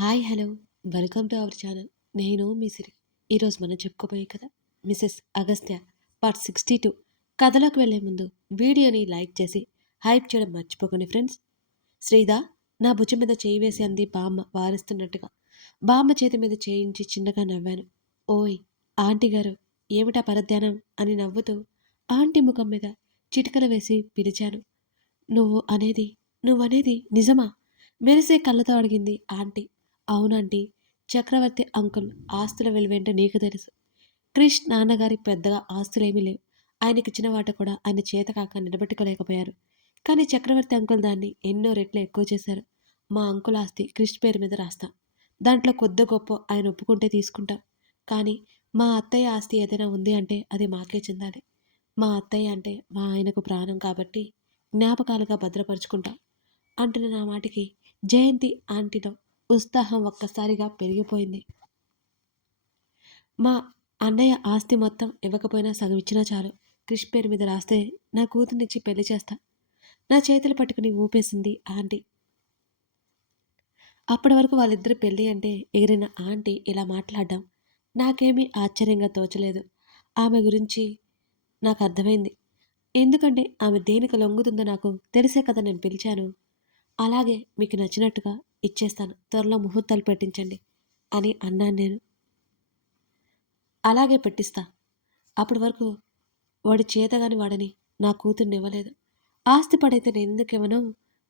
Hi hello welcome to our channel. నేను మీ సిరి. ఈరోజు మనం చెప్పుకోబోయే కథ మిసెస్ అగస్త్య పార్ట్ 62. కథలోకి వెళ్ళే ముందు వీడియోని లైక్ చేసి హైప్ చేయడం మర్చిపోకండి ఫ్రెండ్స్. శ్రీదా నా భుజం మీద చేయి వేసి అంది బామ్మ వారిస్తున్నట్టుగా. బామ్మ చేతి మీద చేయించి చిన్నగా నవ్వాను. ఓయ్ ఆంటీ గారు, ఏమిటా పరధ్యానం అని నవ్వుతూ ఆంటీ ముఖం మీద చిటికలు వేసి పిలిచాను. నువ్వు అనేది నువ్వనేది నిజమా? మెరిసే కళ్ళతో అడిగింది ఆంటీ. అవునంటీ, చక్రవర్తి అంకుల్ ఆస్తుల విలువేంటో నీకు తెలుసు. క్రిష్ నాన్నగారి పెద్దగా ఆస్తులేమీ లేవు. ఆయనకిచ్చిన వాట కూడా ఆయన చేతకాక నిలబెట్టుకోలేకపోయారు. కానీ చక్రవర్తి అంకుల్ దాన్ని ఎన్నో రెట్లు ఎక్కువ చేశారు. మా అంకుల్ ఆస్తి క్రిష్ పేరు మీద రాస్తాం. దాంట్లో కొద్దో గొప్పో ఆయన ఒప్పుకుంటే తీసుకుంటాం. కానీ మా అత్తయ్య ఆస్తి ఏదైనా ఉంది అంటే అది మాకే చెందాలి. మా అత్తయ్య అంటే మా ఆయనకు ప్రాణం కాబట్టి జ్ఞాపకాలుగా భద్రపరుచుకుంటాం అంటున్న నా మాటికి జయంతి ఆంటీలో ఉత్సాహం ఒక్కసారిగా పెరిగిపోయింది. మా అన్నయ్య ఆస్తి మొత్తం ఇవ్వకపోయినా సగం ఇచ్చినా చాలు. క్రిష్ పేరు మీద రాస్తే నా కూతుర్నిచ్చి పెళ్లి చేస్తా. నా చేతులు పట్టుకుని ఊపేసింది ఆంటీ. అప్పటి వరకు వాళ్ళిద్దరి పెళ్లి అంటే ఎగిరిన ఆంటీ ఇలా మాట్లాడడం నాకేమీ ఆశ్చర్యంగా తోచలేదు. ఆమె గురించి నాకు అర్థమైంది. ఎందుకంటే ఆమె దేనికి లొంగుతుందో నాకు తెలిసే కదా నేను పిలిచాను. అలాగే మీకు నచ్చినట్టుగా ఇచ్చేస్తాను. త్వరలో ముహూర్తాలు పెట్టించండి అని అన్నాను నేను. అలాగే పెట్టిస్తా. అప్పటి వరకు వాడి చేతగాని వాడని నా కూతుర్నివ్వలేదు. ఆస్తి పడైతే నేనెందుకివ్వను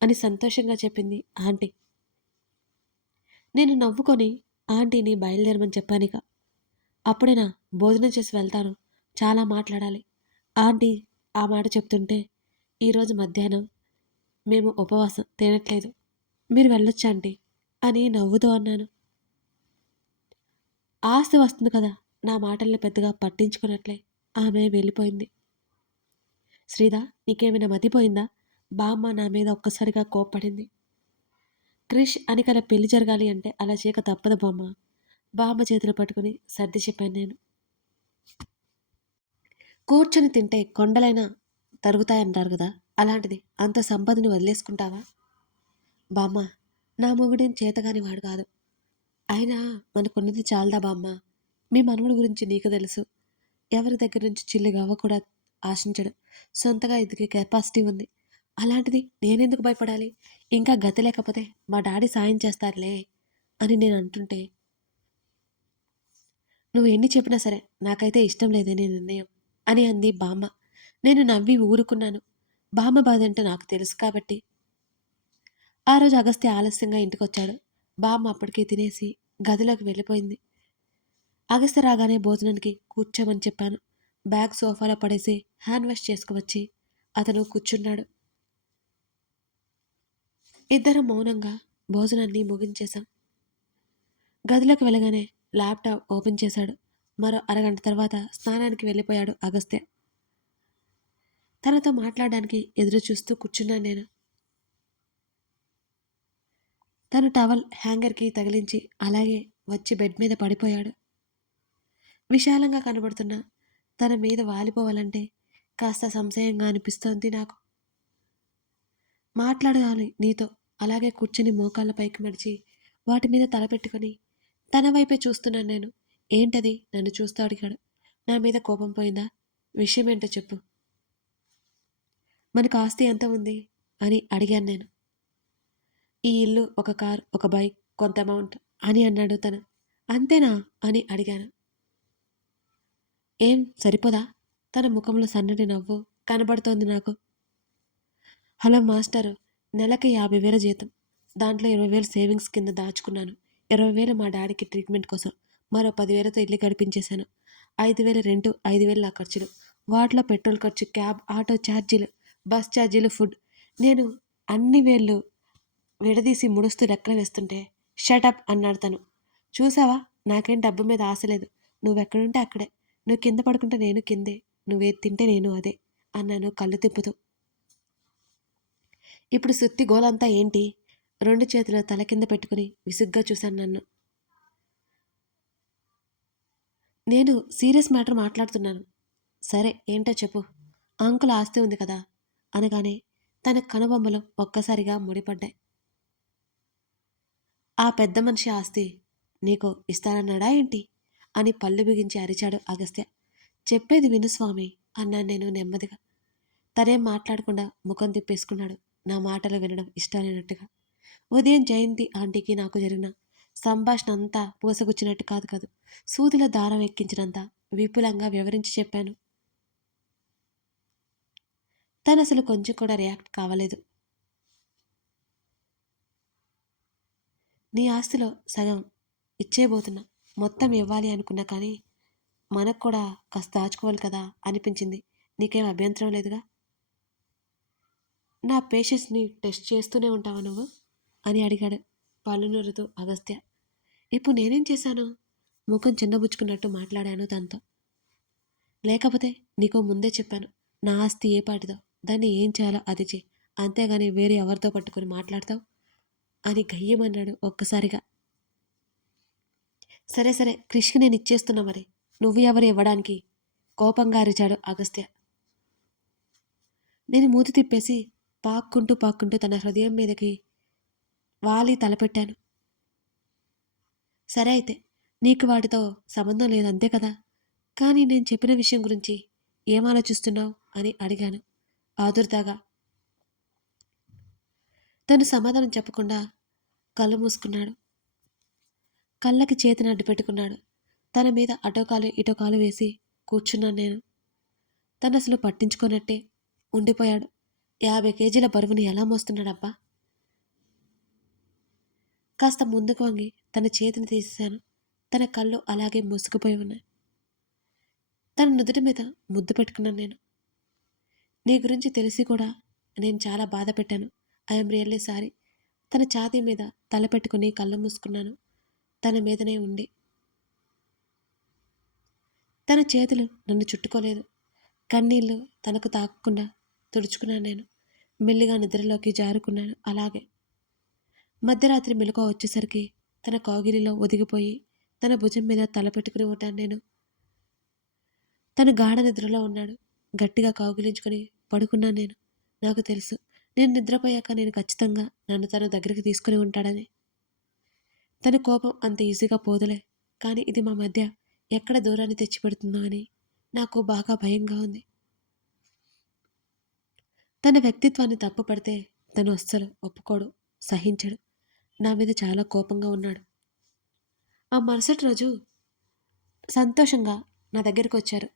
అని సంతోషంగా చెప్పింది ఆంటీ. నేను నవ్వుకొని ఆంటీని బయలుదేరమని చెప్పానిక. అప్పుడేనా భోజనం చేసి వెళ్తాను. చాలా మాట్లాడాలి. ఆంటీ ఆ మాట చెప్తుంటే ఈరోజు మధ్యాహ్నం మేము ఉపవాసం తినట్లేదు. మీరు వెళ్ళొచ్చా ఆంటీ అని నవ్వుతూ అన్నాను. ఆస్తి వస్తుంది కదా, నా మాటల్ని పెద్దగా పట్టించుకున్నట్లే ఆమె వెళ్ళిపోయింది. శ్రీదా, నీకేమైనా మతిపోయిందా? బామ్మ నా మీద ఒక్కసారిగా కోప్పడింది. క్రిష్ అనికల పెళ్లి జరగాలి అంటే అలా చేయక తప్పదు బామ్మ. బామ్మ చేతులు పట్టుకుని సర్ది చెప్పాను నేను. కూర్చొని తింటే కొండలైనా తరుగుతాయంటారు కదా, అలాంటిది అంత సంపదని వదిలేసుకుంటావా? బామ్మ, నా మొగుడేం చేతగాని వాడు కాదు. అయినా మనకున్నది చాలదా బామ్మ? మీ మనవడి గురించి నీకు తెలుసు. ఎవరి దగ్గర నుంచి చిల్లి గవ్వ కూడా ఆశించడు. సొంతగా ఎదిగే కెపాసిటీ ఉంది. అలాంటిది నేనెందుకు భయపడాలి? ఇంకా గతి లేకపోతే మా డాడీ సాయం చేస్తారులే అని నేను అంటుంటే, నువ్వు ఎన్ని చెప్పినా సరే నాకైతే ఇష్టం లేదే నీ నిర్ణయం అని అంది బామ్మ. నేను నవ్వి ఊరుకున్నాను. బామ్మ బాధ అంటే నాకు తెలుసు కాబట్టి. ఆ రోజు అగస్త్య ఆలస్యంగా ఇంటికొచ్చాడు. బామ్మ అప్పటికే తినేసి గదిలోకి వెళ్ళిపోయింది. అగస్త్య రాగానే భోజనానికి కూర్చోమని చెప్పాను. బ్యాగ్ సోఫాలో పడేసి హ్యాండ్ వాష్ చేసుకువచ్చి అతను కూర్చున్నాడు. ఇద్దరం మౌనంగా భోజనాన్ని ముగించేశాం. గదిలోకి వెళ్ళగానే ల్యాప్టాప్ ఓపెన్ చేశాడు. మరో అరగంట తర్వాత స్నానానికి వెళ్ళిపోయాడు అగస్త్య. తనతో మాట్లాడడానికి ఎదురు చూస్తూ కూర్చున్నాను నేను. తను టవల్ హ్యాంగర్కి తగిలించి అలాగే వచ్చి బెడ్ మీద పడిపోయాడు. విశాలంగా కనబడుతున్న తన మీద వాలిపోవాలంటే కాస్త సంశయంగా అనిపిస్తోంది నాకు. మాట్లాడాలి నీతో. అలాగే కూర్చుని మోకాళ్ళ పైకి మడిచి వాటి మీద తల పెట్టుకొని తన వైపే చూస్తున్నాను నేను. ఏంటది నన్ను చూస్తూ అడిగాడు. నా మీద కోపం పోయిందా? విషయం ఏంటో చెప్పు. మనకు ఆస్తి ఎంత ఉంది అని అడిగాను నేను. ఈ ఇల్లు, ఒక కార్, ఒక బైక్, కొంత అమౌంట్ అని అన్నాడు తను. అంతేనా అని అడిగాను. ఏం సరిపోదా? తన ముఖంలో సన్నటి నవ్వు కనబడుతోంది నాకు. హలో మాస్టరు, నెలకి 50,000 జీతం. దాంట్లో 20,000 సేవింగ్స్ కింద దాచుకున్నాను. 20,000 మా డాడీకి ట్రీట్మెంట్ కోసం. మరో 10,000తో ఇల్లు గడిపించేశాను. 5,000 రెంటు, 5,000 నా ఖర్చులు. వాటిలో పెట్రోల్ ఖర్చు, క్యాబ్, ఆటో ఛార్జీలు, బస్ ఛార్జీలు, ఫుడ్. నేను అన్ని వేళ్ళు విడదీసి ముడుస్తూ లెక్కలు వేస్తుంటే షటప్ అన్నాడు తను. చూసావా, నాకేం డబ్బు మీద ఆశ లేదు. నువ్వెక్కడుంటే అక్కడే. నువ్వు కింద పడుకుంటే నేను కిందే. నువ్వేది తింటే నేను అదే అన్నాను కళ్ళు తిప్పుతూ. ఇప్పుడు సుత్తి గోలంతా ఏంటి? 2 చేతులు తల కింద పెట్టుకుని విసుగ్గా చూశాను నన్ను. నేను సీరియస్ మ్యాటర్ మాట్లాడుతున్నాను. సరే ఏంటో చెప్పు. అంకుల్ ఆస్తి ఉంది కదా అనగానే తన కనుబొమ్మలు ఒక్కసారిగా ముడిపడ్డాయి. ఆ పెద్ద మనిషి ఆస్తి నీకు ఇస్తానన్నాడా ఏంటి అని పళ్ళు బిగించి అరిచాడు అగస్త్య. చెప్పేది విను స్వామి అన్నాను నేను నెమ్మదిగా. తనేం మాట్లాడకుండా ముఖం తిప్పేసుకున్నాడు, నా మాటలు వినడం ఇష్టం లేనట్టుగా. ఉదయం జయంతి ఆంటీకి నాకు జరిగిన సంభాషణ అంతా పూసగుచ్చినట్టు కాదు కాదు, సూదిలో దారం ఎక్కించినంత విపులంగా వివరించి చెప్పాను. తను అసలు కొంచెం కూడా రియాక్ట్ కావలేదు. నీ ఆస్తిలో సగం ఇచ్చేయబోతున్నా, మొత్తం ఇవ్వాలి అనుకున్నా, కానీ మనకు కూడా కాస్త దాచుకోవాలి కదా అనిపించింది. నీకేం అభ్యంతరం లేదుగా? నా పేషెన్స్ని టెస్ట్ చేస్తూనే ఉంటావా నువ్వు అని అడిగాడు పళ్ళు నూరుతూ అగస్త్య. ఇప్పుడు నేనేం చేశాను? ముఖం చిన్నబుచ్చుకున్నట్టు మాట్లాడాను తనతో. లేకపోతే నీకు ముందే చెప్పాను, నా ఆస్తి ఏ పాటిదో దాన్ని ఏం చేయాలో అది చేయి, అంతేగాని వేరే ఎవరితో పట్టుకొని మాట్లాడతావు అని గయ్యమన్నాడు ఒక్కసారిగా. సరే సరే క్రిష్కి నేను ఇచ్చేస్తున్నా, మరి నువ్వు ఎవరు ఇవ్వడానికి కోపంగా అరిచాడు అగస్త్య. నేను మూతి తిప్పేసి పాక్కుంటూ తన హృదయం మీదకి వాలి తలపెట్టాను. సరే అయితే నీకు వాటితో సంబంధం లేదు అంతే కదా, కానీ నేను చెప్పిన విషయం గురించి ఏం ఆలోచిస్తున్నావు అని అడిగాను ఆదుర్దాగా. తను సమాధానం చెప్పకుండా కళ్ళు మూసుకున్నాడు. కళ్ళకి చేతిని అడ్డు పెట్టుకున్నాడు. తన మీద అటోకాలు ఇటోకాలు వేసి కూర్చున్నాను నేను. తను అసలు పట్టించుకోనట్టే ఉండిపోయాడు. 50 కేజీల బరువుని ఎలా మోస్తున్నాడబ్బా. కాస్త ముందుకు వంగి తన చేతిని తీసేశాను. తన కళ్ళు అలాగే మూసుకుపోయి ఉన్నాయి. తన నుదుటి మీద ముద్దు పెట్టుకున్నాను నేను. నీ గురించి తెలిసి కూడా నేను చాలా బాధ పెట్టాను. I'm really sorry. తన ఛాతీ మీద తల పెట్టుకుని కళ్ళు మూసుకున్నాను. తన మీదనే ఉండి. తన చేతులు నన్ను చుట్టుకోలేదు. కన్నీళ్లు తనకు తాకకుండా తుడుచుకున్నాను నేను. మెల్లిగా నిద్రలోకి జారుకున్నాను. అలాగే మధ్యరాత్రి మెలకువ వచ్చేసరికి తన కౌగిలిలో ఒదిగిపోయి తన భుజం మీద తల పెట్టుకుని ఉంటాను నేను. తను గాఢ నిద్రలో ఉన్నాడు. గట్టిగా కౌగిలించుకొని పడుకున్నాను నేను. నాకు తెలుసు, నేను నిద్రపోయాక నేను ఖచ్చితంగా నన్ను తన దగ్గరికి తీసుకుని ఉంటాడని. తన కోపం అంత ఈజీగా పోదులే, కానీ ఇది మా మధ్య ఎక్కడ దూరాన్ని తెచ్చిపెడుతుందో అని నాకు బాగా భయంగా ఉంది. తన వ్యక్తిత్వాన్ని తప్పుపడితే తను అస్సలు ఒప్పుకోడు, సహించడు. నా మీద చాలా కోపంగా ఉన్నాడు. ఆ మరుసటి రోజు సంతోషంగా నా దగ్గరికి వచ్చారు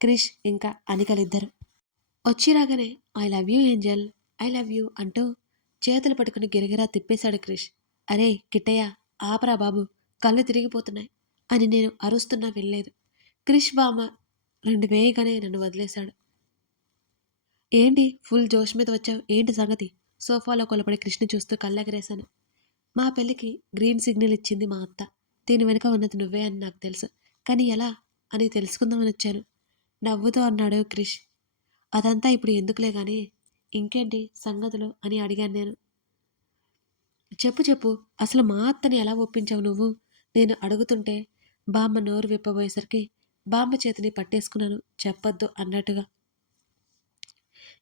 క్రిష్ ఇంకా అనికలిద్దరు. వచ్చి రాగానే I love you Angel, I love you అంటూ చేతులు పట్టుకుని గిరగిరా తిప్పేశాడు క్రిష్. అరే కిట్టయ్య ఆపరా బాబు, కళ్ళు తిరిగిపోతున్నాయి అని నేను అరుస్తున్నా వెళ్ళలేదు. క్రిష్ బామ్మ 2 వేయగానే నన్ను వదిలేశాడు. ఏంటి ఫుల్ జోష్ మీద వచ్చావు, ఏంటి సంగతి? సోఫాలో కొలబడి కృష్ణ చూస్తూ కళ్ళెగరేశాను. మా పెళ్ళికి గ్రీన్ సిగ్నల్ ఇచ్చింది మా అత్త. దీని వెనుక ఉన్నది నువ్వే అని నాకు తెలుసు, కానీ ఎలా అని తెలుసుకుందామని వచ్చాను నవ్వుతూ అన్నాడు క్రిష్. అదంతా ఇప్పుడు ఎందుకులే కానీ ఇంకేంటి సంగతులు అని అడిగాను నేను. చెప్పు చెప్పు, అసలు మా అత్తని ఎలా ఒప్పించావు నువ్వు? నేను అడుగుతుంటే బామ్మ నోరు విప్పబోయేసరికి బామ్మ చేతిని పట్టేసుకున్నాను చెప్పొద్దు అన్నట్టుగా.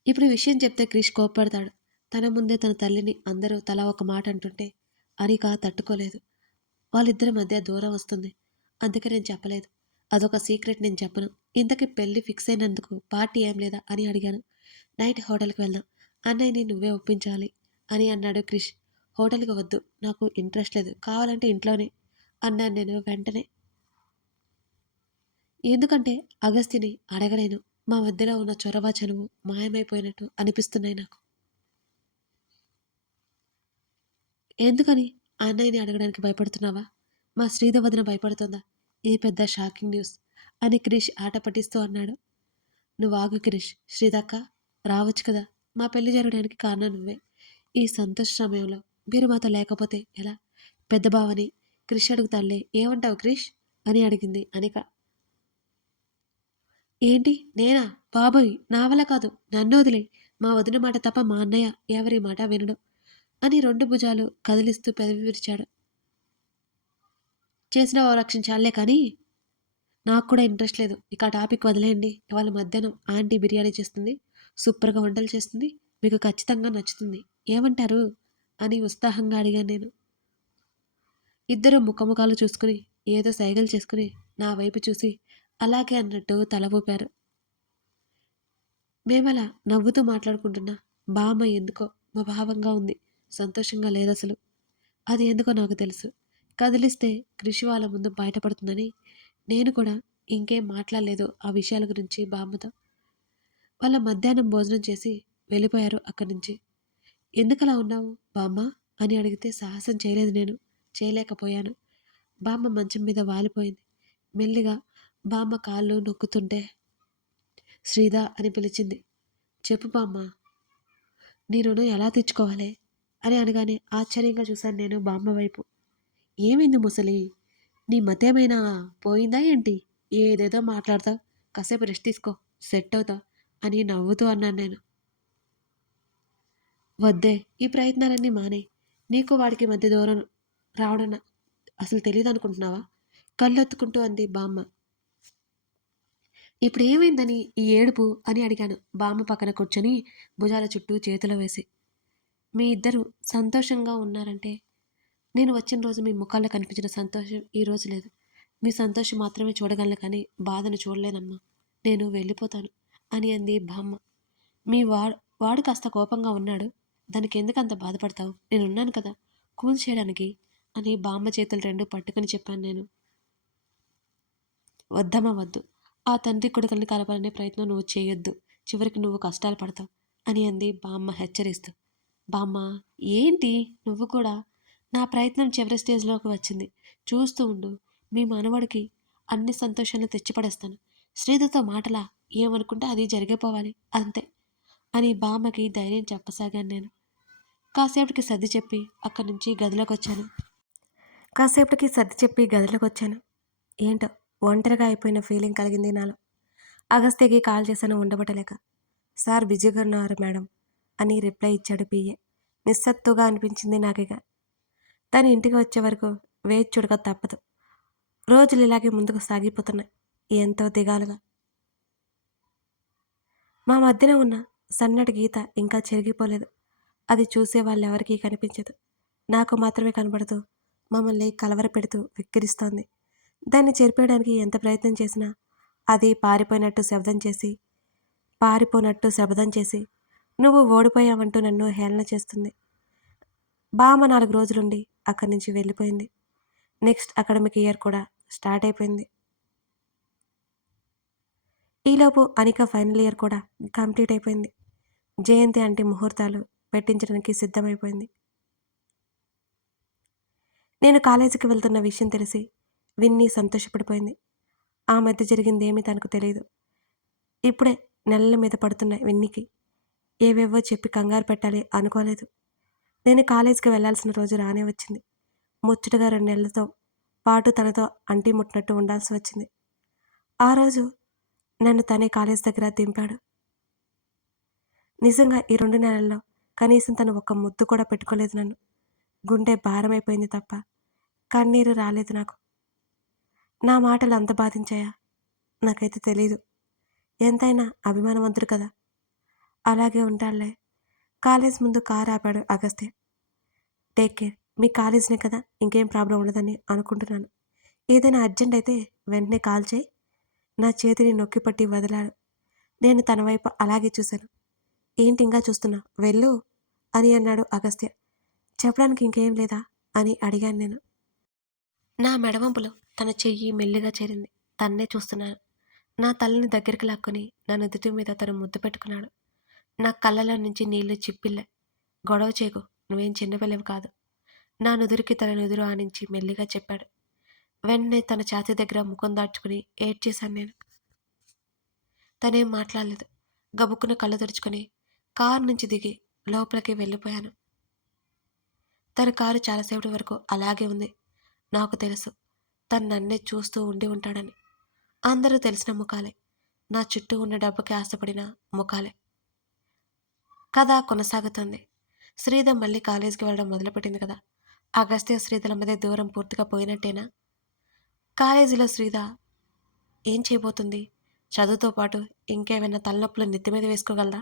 ఇప్పుడు విషయం చెప్తే క్రిష్ కోప్పడతాడు. తన ముందే తన తల్లిని అందరూ తలా ఒక మాట అంటుంటే అనిక తట్టుకోలేదు. వాళ్ళిద్దరి మధ్య దూరం వస్తుంది. అందుకే నేను చెప్పలేదు. అదొక సీక్రెట్, నేను చెప్పను. ఇంతకీ పెళ్లి ఫిక్స్ అయినందుకు పార్టీ ఏం లేదా అని అడిగాను. నైట్ హోటల్కి వెళ్దాం, అన్నయ్యని నువ్వే ఒప్పించాలి అని అన్నాడు క్రిష్. హోటల్కి వద్దు, నాకు ఇంట్రెస్ట్ లేదు, కావాలంటే ఇంట్లోనే అన్నాను నేను వెంటనే. ఎందుకంటే అగస్త్యని అడగలేను. మా మధ్యలో ఉన్న చొరవ చనువు మాయమైపోయినట్టు అనిపిస్తున్నాయి నాకు. ఎందుకని అన్నయ్యని అడగడానికి భయపడుతున్నావా? మా శ్రీధ వదిన భయపడుతుందా? ఇది పెద్ద షాకింగ్ న్యూస్ అని క్రిష్ ఆట పట్టిస్తూ అన్నాడు. నువ్వు ఆగు క్రిష్, శ్రీదక్క రావచ్చు కదా, మా పెళ్లి జరగడానికి కారణం నువ్వే. ఈ సంతోష సమయంలో మీరు మాతో లేకపోతే ఎలా? పెద్ద బావని క్రిష్ అడుగుతాళ్లే, ఏమంటావు క్రిష్ అని అడిగింది అనిక. ఏంటి నేనా? బాబోయ్ నా వల్ల కాదు, నన్ను వదిలే. మా వదిన మాట తప్ప మా అన్నయ్య ఎవరి మాట వినడు అని 2 భుజాలు కదిలిస్తూ పెదవి విరిచాడు. చేసిన ఓ రక్షించాలే కానీ నాకు కూడా ఇంట్రెస్ట్ లేదు. ఇక ఆ టాపిక్ వదిలేయండి. ఇవాళ మధ్యాహ్నం ఆంటీ బిర్యానీ చేస్తుంది, సూపర్గా వంటలు చేస్తుంది, మీకు ఖచ్చితంగా నచ్చుతుంది, ఏమంటారు అని ఉత్సాహంగా అడిగాను నేను. ఇద్దరు ముఖముఖాలు చూసుకుని ఏదో సైగలు చేసుకుని నా వైపు చూసి అలాగే అన్నట్టు తల ఊపారు. మేమలా నవ్వుతూ మాట్లాడుకుంటున్నా బామ్మ ఎందుకో ముభావంగా ఉంది. సంతోషంగా లేదసలు. అది ఎందుకో నాకు తెలుసు. కదిలిస్తే క్రిష్ వాళ్ళ ముందు బయటపడుతుందని నేను కూడా ఇంకేం మాట్లాడలేదు ఆ విషయాల గురించి బామ్మతో. వాళ్ళ మధ్యాహ్నం భోజనం చేసి వెళ్ళిపోయారు అక్కడి నుంచి. ఎందుకలా ఉన్నావు బామ్మ అని అడిగితే సాహసం చేయలేదు నేను. చేయలేకపోయాను. బామ్మ మంచం మీద వాలిపోయింది. మెల్లిగా బామ్మ కాళ్ళు నొక్కుతుంటే శ్రీదా అని పిలిచింది. చెప్పు బామ్మ, నీ రుణం ఎలా తెచ్చుకోవాలి అని అనగానే ఆశ్చర్యంగా చూశాను నేను బామ్మ వైపు. ఏమైంది ముసలి, నీ మతేమైనా పోయిందా ఏంటి? ఏదేదో మాట్లాడతావు, కాసేపు రెస్ట్ తీసుకో, సెట్ అవుతావు అని నవ్వుతూ అన్నాను నేను. వద్దే, ఈ ప్రయత్నాలన్నీ మానే. నీకు వాడికి మధ్య దూరం రావడం అసలు తెలియదు అనుకుంటున్నావా? కళ్ళెత్తుకుంటూ అంది బామ్మ. ఇప్పుడు ఏమైందని ఈ ఏడుపు అని అడిగాను బామ్మ పక్కన కూర్చొని భుజాల చుట్టూ చేతులు వేసి. మీ ఇద్దరు సంతోషంగా ఉన్నారంటే నేను వచ్చిన రోజు మీ ముఖాల్లో కనిపించిన సంతోషం ఈ రోజు లేదు. మీ సంతోషం మాత్రమే చూడగలను కానీ బాధను చూడలేనమ్మా. నేను వెళ్ళిపోతాను అని అంది బామ్మ. మీ వాడు కాస్త కోపంగా ఉన్నాడు. దానికి ఎందుకు అంత బాధపడతావు? నేనున్నాను కదా కూల్ చేయడానికి అని బామ్మ చేతులు రెండు పట్టుకుని చెప్పాను నేను. వద్దమ్మా వద్దు. ఆ తండ్రి కొడుకుల్ని కలపాలనే ప్రయత్నం నువ్వు చేయొద్దు. చివరికి నువ్వు కష్టాలు పడతావు అని అంది బామ్మ హెచ్చరిస్తూ. బామ్మ, ఏంటి నువ్వు కూడా? నా ప్రయత్నం చివరి స్టేజ్లోకి వచ్చింది. చూస్తూ ఉండు. మీ మనవడికి అన్ని సంతోషాలు తెచ్చిపడేస్తాను. శ్రీధర్తో మాటలా ఏమనుకుంటే అది జరిగిపోవాలి అంతే అని బామ్మకి ధైర్యం చెప్పసాగాను నేను. కాసేపటికి సర్ది చెప్పి అక్కడి నుంచి గదిలోకి వచ్చాను. ఏంటో ఒంటరిగా అయిపోయిన ఫీలింగ్ కలిగింది నాలో. అగస్త్యకి కాల్ చేశాను ఉండబట్టలేక. సార్ బిజీగా ఉన్నారు మేడం అని రిప్లై ఇచ్చాడు పిఏ. నిస్సత్తుగా అనిపించింది నాకిక. తను ఇంటికి వచ్చే వరకు వేచి చూడక తప్పదు. రోజులు ఇలాగే ముందుకు సాగిపోతున్నాయి ఎంతో దిగాలుగా. మా మధ్యన ఉన్న సన్నటి గీత ఇంకా చెరిగిపోలేదు. అది చూసే వాళ్ళెవరికీ కనిపించదు. నాకు మాత్రమే కనబడుతూ మమ్మల్ని కలవరపెడుతూ వెక్కిరిస్తోంది. దాన్ని చెరిపేయడానికి ఎంత ప్రయత్నం చేసినా అది పారిపోనట్టు శబ్దం చేసి నువ్వు ఓడిపోయావంటూ నన్ను హేళన చేస్తుంది. బామ్మ 4 రోజులుండి అక్కడి నుంచి వెళ్ళిపోయింది. నెక్స్ట్ అకాడమిక్ ఇయర్ కూడా స్టార్ట్ అయిపోయింది. ఈలోపు అనిక ఫైనల్ ఇయర్ కూడా కంప్లీట్ అయిపోయింది. జయంతి ఆంటీ ముహూర్తాలు పెట్టించడానికి సిద్ధమైపోయింది. నేను కాలేజీకి వెళ్తున్న విషయం తెలిసి విన్ని సంతోషపడిపోయింది. ఆ మధ్య జరిగిందేమీ తనకు తెలియదు. ఇప్పుడే నెలల మీద పడుతున్నాయి విన్నీకి. ఏవేవో చెప్పి కంగారు పెట్టాలి అనుకోలేదు. నేను కాలేజీకి వెళ్లాల్సిన రోజు రానే వచ్చింది. ముచ్చటగా 2 నెలలతో పాటు తనతో అంటి ముట్టినట్టు ఉండాల్సి వచ్చింది. ఆ రోజు నన్ను తనే కాలేజ్ దగ్గర దింపాడు. నిజంగా ఈ 2 నెలల్లో కనీసం తను ఒక్క ముద్దు కూడా పెట్టుకోలేదు నన్ను. గుండె భారమైపోయింది తప్ప కన్నీరు రాలేదు నాకు. నా మాటలు అంత బాధించాయా? నాకైతే తెలీదు. ఎంతైనా అభిమానవంతుడు కదా. అలాగే ఉంటాడులే. కాలేజ్ ముందు కారు ఆపాడు అగస్త్య. Take care. మీ కాలేజీనే కదా, ఇంకేం ప్రాబ్లం ఉండదని అనుకుంటున్నాను. ఏదైనా అర్జెంట్ అయితే వెంటనే కాల్ చేయి. నా చేతిని నొక్కిపట్టి వదిలాడు. నేను తన వైపు అలాగే చూశాను. ఏంటి ఇంకా చూస్తున్నా, వెళ్ళు అని అన్నాడు అగస్త్య. చెప్పడానికి ఇంకేం లేదా అని అడిగాను నేను. నా మెడవంపులో తన చెయ్యి మెల్లిగా చేరింది. తన్నే చూస్తున్నాను. నా తలని దగ్గరికి లాక్కొని నా నుదుటి మీద తను ముద్దు పెట్టుకున్నాడు. నా కళ్ళలో నుంచి నీళ్లు చిప్పిల్లే. గొడవ చేయకు, నువ్వేం చిన్నపిల్లవి కాదు. నా నుదురికి తన నుదురు ఆనించి మెల్లిగా చెప్పాడు. వెంటనే తన ఛాతీ దగ్గర ముఖం దాచుకుని ఏడ్చేశాను నేను. తనేం మాట్లాడలేదు. గబుక్కున కళ్ళు తుడుచుకొని కారు నుంచి దిగి లోపలికి వెళ్ళిపోయాను. తన కారు చాలాసేపటి వరకు అలాగే ఉంది. నాకు తెలుసు తను నన్నే చూస్తూ ఉండి ఉంటాడని. అందరూ తెలిసిన ముఖాలే. నా చుట్టూ ఉన్న డబ్బుకి ఆశపడిన ముఖాలే. కథ కొనసాగుతుంది. శ్రీధర్ మళ్ళీ కాలేజీకి వెళ్ళడం మొదలుపెట్టింది కదా. అగస్త్య శ్రీధర్ మధ్య దూరం పూర్తిగా పోయినట్టేనా? కాలేజీలో శ్రీధర్ ఏం చేయబోతుంది? చదువుతో పాటు ఇంకేమైనా తలనొప్పులు నెత్తి మీద వేసుకోగలరా?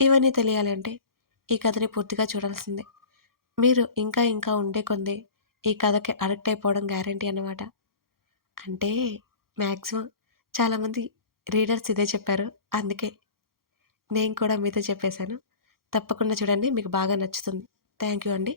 ఇవన్నీ తెలియాలి అంటే ఈ కథని పూర్తిగా చూడాల్సిందే. మీరు ఇంకా ఉండే కొంది ఈ కథకి అడిక్ట్ అయిపోవడం గ్యారంటీ అన్నమాట. అంటే మ్యాక్సిమం చాలామంది రీడర్స్ ఇదే చెప్పారు. అందుకే నేను కూడా మీతో చెప్పేశాను. తప్పకుండా చూడండి. మీకు బాగా నచ్చుతుంది. థ్యాంక్ యూ అండి.